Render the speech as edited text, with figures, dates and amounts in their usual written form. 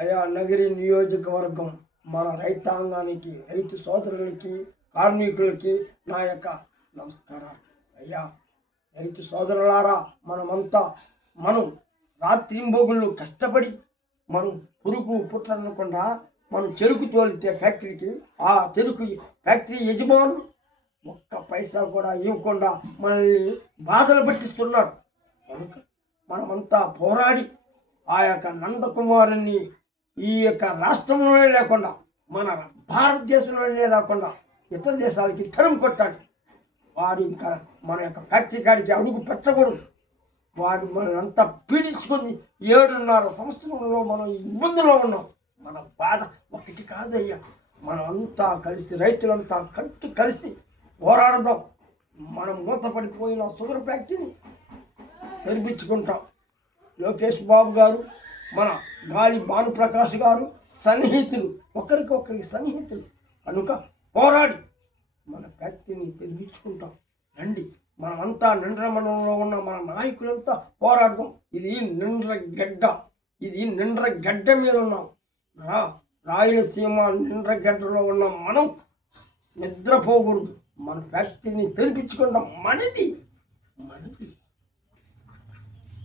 అయా నగరి నియోజకవర్గం మన రైతాంగానికి, రైతు సోదరులకి, కార్మికులకి నా యొక్క నమస్కారాలు. అయ్యా రైతు సోదరులారా, మనం రాత్రింబొగుళ్ళు కష్టపడి మనం పురుగు పుట్టనకుండా మనం చెరుకు తోలితే ఫ్యాక్టరీకి, ఆ చెరుకు ఫ్యాక్టరీ యజమానులు ఒక్క పైసా కూడా ఇవ్వకుండా మనల్ని బాధలు పట్టిస్తున్నాడు. కనుక మనమంతా పోరాడి ఆ యొక్క నందకుమారుని ఈ యొక్క రాష్ట్రంలోనే లేకుండా, మన భారతదేశంలోనే లేకుండా ఇతర దేశాలకి తరం కొట్టాడు. వాడు ఇంకా మన యొక్క ఫ్యాక్టరీ కాడికి అడుగు పెట్టకూడదు. వాడు మనల్ని అంతా పీడించుకుంది. 7.5 సంవత్సరంలో మనం ఇబ్బందులో ఉన్నాం. మన బాధ ఒకటి కాదయ్యా. మనం అంతా కలిసి, రైతులంతా కలిసి పోరాడదాం. మనం మూతపడిపోయిన షుగర్ ఫ్యాక్టరీని తెరిపించుకుంటాం. లోకేష్ బాబు గారు, మన గాలి భానుప్రకాష్ గారు సన్నిహితులు, ఒకరికొకరికి సన్నిహితులు కనుక పోరాడి మన ఫ్యాక్టరీని తెరిపించుకుంటాం. రండి, మనమంతా నిండ్ర మండలంలో ఉన్న మన నాయకులంతా పోరాడదాం. ఇది నిండ్ర గడ్డ మీద ఉన్నాం. రాయలసీమ నిండ్ర గడ్డలో ఉన్న మనం నిద్రపోకూడదు. మన ఫ్యాక్టరీని తెరిపించుకుంటాం. మనది